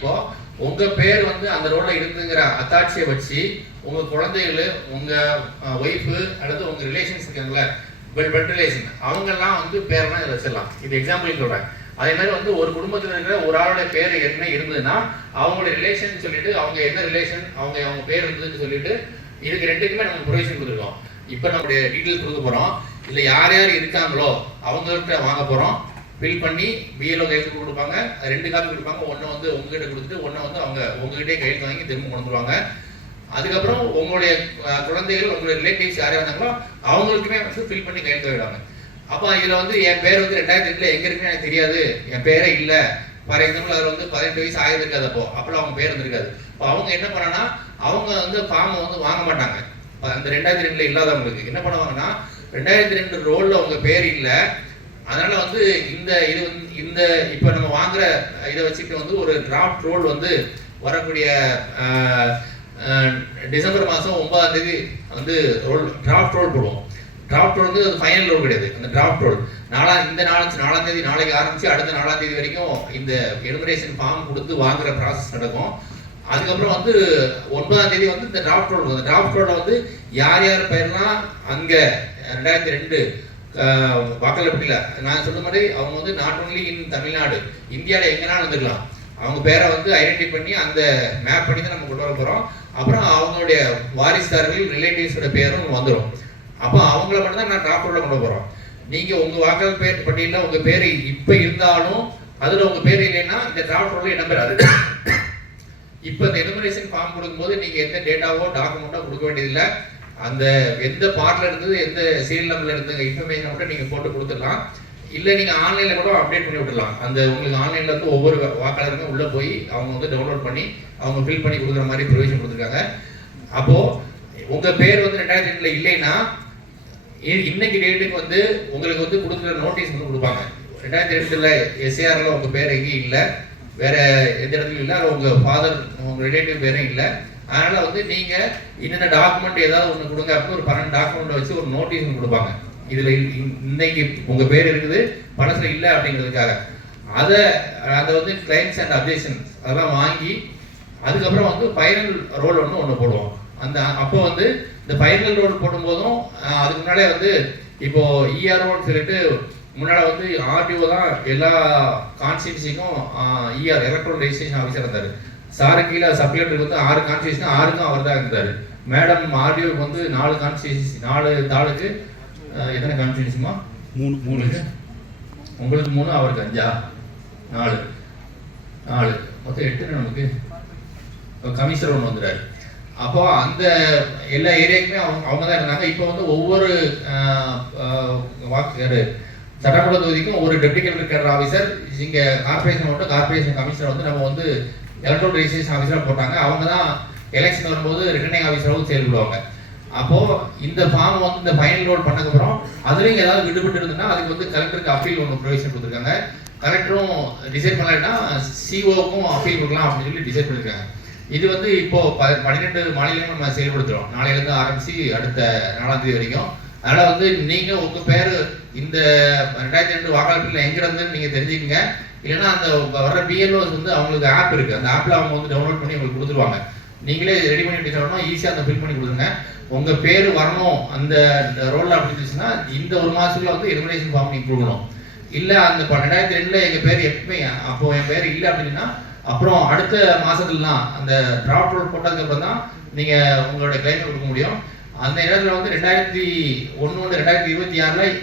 இப்போ உங்க பேர் வந்து அந்த ரோல்ல இருந்துங்கிற அத்தாட்சியை வச்சு உங்க குழந்தைகள், உங்க ஒய்ஃபு அல்லது உங்க ரிலேஷன்ஸ் இருக்காங்களே, பெட் ரிலேஷன், அவங்கெல்லாம் வந்து பேரெல்லாம் இதில் வச்சிடலாம். இது எக்ஸாம்பிள் சொல்றேன். அதே மாதிரி வந்து ஒரு குடும்பத்தில் இருக்கிற ஒரு ஆளுடைய பேர் என்ன இருந்ததுன்னா அவங்களுடைய ரிலேஷன் சொல்லிட்டு அவங்க என்ன ரிலேஷன், அவங்க பேர் இருந்ததுன்னு சொல்லிட்டு இதுக்கு ரெண்டுக்குமே நம்ம ப்ரொவிஷன் கொடுத்துருக்கோம். இப்போ நம்மளுடைய டீட்டெயில்ஸ் கொடுக்க போகிறோம். இல்லை யார் யார் இருக்காங்களோ அவங்கள்ட்ட வாங்க போகிறோம். ஃபில் பண்ணி பிஎல்ஓ கையெழுத்து கொடுப்பாங்க. 2 காப்பி கொடுப்பாங்க. ஒன்று வந்து உங்ககிட்ட கொடுத்துட்டு ஒன்று வந்து அவங்க உங்ககிட்டே கையெழுத்து வாங்கி திரும்ப கொண்டு வந்துருவாங்க. அதுக்கப்புறம் உங்களுடைய குழந்தைகள், உங்களுடைய ரிலேட்டிவ்ஸ் யார் இருந்தாங்களோ அவங்களுக்குமே வந்து ஃபில் பண்ணி கையெழுத்து விடுவாங்க. அப்போ இதில் வந்து என் பேர் வந்து 2002 எங்கே இருக்குன்னு எனக்கு தெரியாது, என் பேரே இல்லை. ஃபார் எக்ஸாம்பிள் அதில் வந்து 18 வயசு ஆகிருக்காது. அப்போலாம் அவங்க பேர் இருந்திருக்காது. இப்போ அவங்க என்ன பண்ணனா அவங்க வந்து ஃபார்மை வந்து வாங்க மாட்டாங்க. அந்த 2002 இல்லாதவங்களுக்கு என்ன பண்ணுவாங்கன்னா 2002 ரோலில் உங்கள் பேர் இல்லை, அதனால வந்து இந்த இப்போ நம்ம வாங்குற இதை வச்சுட்டு வந்து ஒரு டிராஃப்ட் ரோல் வந்து வரக்கூடிய டிசம்பர் மாதம் 9ஆம் தேதி வந்து டிராஃப்ட் ரோல் போடுவோம். டிராஃப்ட் ரோல் வந்து அது ஃபைனல் ரோல் கிடையாது. அந்த டிராஃப்ட் ரோல் இந்த 4ஆம் தேதி நாளைக்கு ஆரம்பிச்சு அடுத்த 4ஆம் தேதி வரைக்கும் இந்த எனுமரேஷன் ஃபார்ம் கொடுத்து வாங்குற ப்ராசஸ் நடக்கும். அதுக்கப்புறம் வந்து 9ஆம் தேதி வந்து இந்த டிராஃப்ட் ரோல், அந்த டிராஃப்ட் ரோல வந்து யார் யார் பேர்லாம் அங்கே 2002 வாக்காளர்பட்டியல நான் சொன்ன மாதிரி அவங்க வந்து நாட் ஒன்லி இன் தமிழ்நாடு, இந்தியாவில் எங்கேனாலும் வந்துக்கலாம். அவங்க பேரை வந்து ஐடென்டிஃபை பண்ணி அந்த மேப் பண்ணி தான் நம்ம கொண்டு வர போகிறோம். அப்புறம் அவங்களுடைய வாரிசுதாரர்கள், ரிலேட்டிவ்ஸோட பேரும் வந்துடும். அப்போ அவங்கள மட்டும் தான் நான் டிராஃப்ட் ரோல கொண்டு போகிறோம். நீங்கள் உங்கள் வாக்காளர் பேர் பட்டியலில் உங்கள் பேர் இப்போ இருந்தாலும் அதில் உங்கள் பேர் இல்லைன்னா இந்த டிராஃப்ட் ரோல இடம் பெறாது. இப்போ இந்த எனுமரேஷன் ஃபார்ம் கொடுக்கும்போது நீங்கள் எந்த டேட்டாவோ டாக்குமெண்ட்டோ கொடுக்க வேண்டியதில்லை. அந்த எந்த பார்ட்ல இருந்தது, எந்த சீரியல் நம்பர்ல இருந்த இன்ஃபர்மேஷன் மட்டும் நீங்கள் போட்டு கொடுத்துடலாம். இல்லை நீங்கள் ஆன்லைனில் கூட அப்டேட் பண்ணி விட்டுடலாம். அந்த உங்களுக்கு ஆன்லைனில் இருந்து ஒவ்வொரு வாக்காளருக்கும் உள்ளே போய் அவங்க வந்து டவுன்லோட் பண்ணி அவங்க ஃபில் பண்ணி கொடுக்குற மாதிரி ப்ரொவிஷன் கொடுத்துருக்காங்க. அப்போது உங்கள் பேர் வந்து 2002 இல்லைன்னா இன்னைக்கு டேட்டுக்கு வந்து உங்களுக்கு வந்து கொடுக்குற நோட்டீஸ் வந்து கொடுப்பாங்க. 2002 எஸ்ஏஆரில் உங்கள் பேர் எங்கேயும் இல்லை, வேற எந்த இடத்துலையும் இல்லை, உங்கள் ஃபாதர் உங்கள் ரிலேட்டிவ் பேரும் இல்லை. அதனால வந்து நீங்க என்னென்ன டாக்குமெண்ட் ஏதாவது ஒன்று கொடுங்க அப்படின்னு ஒரு 12 டாக்குமெண்ட் வச்சு ஒரு நோட்டீஸ் ஒன்று கொடுப்பாங்க. இதுல இன்னைக்கு உங்க பேர் இருக்குது, பணத்துல இல்லை அப்படிங்கிறதுக்காக அதை வந்து கிளைம்ஸ் அண்ட் அப்ஜெக்ஷன்ஸ் அதெல்லாம் வாங்கி அதுக்கப்புறம் வந்து ஃபைனல் ரோல் ஒன்று போடுவோம். அப்போ வந்து இந்த ஃபைனல் ரோல் போடும்போதும் அதுக்கு முன்னாலே வந்து இப்போ இஆர்ஓன்னு சொல்லிட்டு முன்னாடி வந்து ஆர்டிஓ தான் எல்லா கான்ஸ்டிட்யூன்சிக்கும் எலக்ட்ரானிக் ரெஜிஸ்ட்ரேஷன் ஆஃபீஸர் இருந்தார். சாரு கீழே சப்ளைட்டருக்கு வந்து 6 கான்ஸ்டியூஷன் 6க்கும் அவர் தான் இருந்தார். மேடம் ஆர்டிஓக்கு வந்து 4 கான்ஸ்டியூஷன் 4 தாளுக்கு எத்தனை கான்ஸ்டியூஷன்மா? 3 உங்களுக்கு 3 அவருக்கு 5 4 மொத்தம் 8 நமக்கு. கமிஷனர் ஒன்று வந்துடுறாரு. அப்போ அந்த எல்லா ஏரியாக்குமே அவங்க தான் இருந்தாங்க. இப்போ வந்து ஒவ்வொரு சட்டமன்ற தொகுதிக்கும் ஒரு டெப்டி கலெக்டர் ஆஃபீஸர், இங்கே கார்பரேஷன் மட்டும் கார்பரேஷன் கமிஷனர் வந்து நம்ம வந்து எலக்ட்ரல் ரெஜிஸ்ட்ரேஷன் ஆஃபீஸராக போட்டாங்க. அவங்க தான் எலெக்ஷன் வரும்போது ரிட்டர்னிங் ஆஃபீஸராகவும் செயல்படுவாங்க. அப்போது இந்த ஃபார்ம் வந்து இந்த ஃபைனல் ரோல் பண்ணதுக்கப்புறம் அதுலேயும் ஏதாவது விடுபட்டு இருந்ததுன்னா அதுக்கு வந்து கலெக்டருக்கு அப்பீல் ஒன்று ப்ரொவிஷன் கொடுத்துருக்காங்க. கலெக்டரும் டிசைட் பண்ணலைன்னா சிஓக்கும் அப்பீல் கொடுக்கலாம் அப்படின்னு சொல்லி டிசைட் பண்ணியிருக்காங்க. இது வந்து இப்போ 12 மாநிலங்களும் நம்ம செயல்படுத்துகிறோம். நாளையிலேருந்து ஆரம்பித்து அடுத்த 4ஆம் தேதி வரைக்கும். அதனால் வந்து நீங்கள் உங்கள் பேர் இந்த 2002 வாக்காளர்களில் எங்கே இருந்துன்னு நீங்கள் தெரிஞ்சுக்கங்க. இல்லைன்னா அந்த வர்ற பிஎல்ஓஸ் வந்து அவங்களுக்கு ஆப் இருக்குது, அந்த ஆப்பில் அவங்க வந்து டவுன்லோட் பண்ணி உங்களுக்கு கொடுத்துருவாங்க. நீங்களே ரெடி பண்ணி வச்சுட்டோம்னா ஈஸியாக அந்த ஃபில் பண்ணி கொடுங்க. உங்கள் பேர் வரணும் அந்த ரோலில் அப்படின்னு இருந்துச்சுன்னா இந்த ஒரு மாதத்துக்குள்ள வந்து எலிமினேஷன் ஃபார்ம் நீங்கள் கொடுக்கணும். இல்லை அந்த 2002 எங்கள் பேர் எப்பவுமே அப்போது என் பேர் இல்லை அப்படின்னா அப்புறம் அடுத்த மாதத்துலலாம் அந்த டிராஃப்ட் ரோல் போட்டதுக்கப்புறம் தான் நீங்கள் உங்களோட கிளைம் கொடுக்க முடியும். அந்த நேரத்தில் வந்து 2001 2026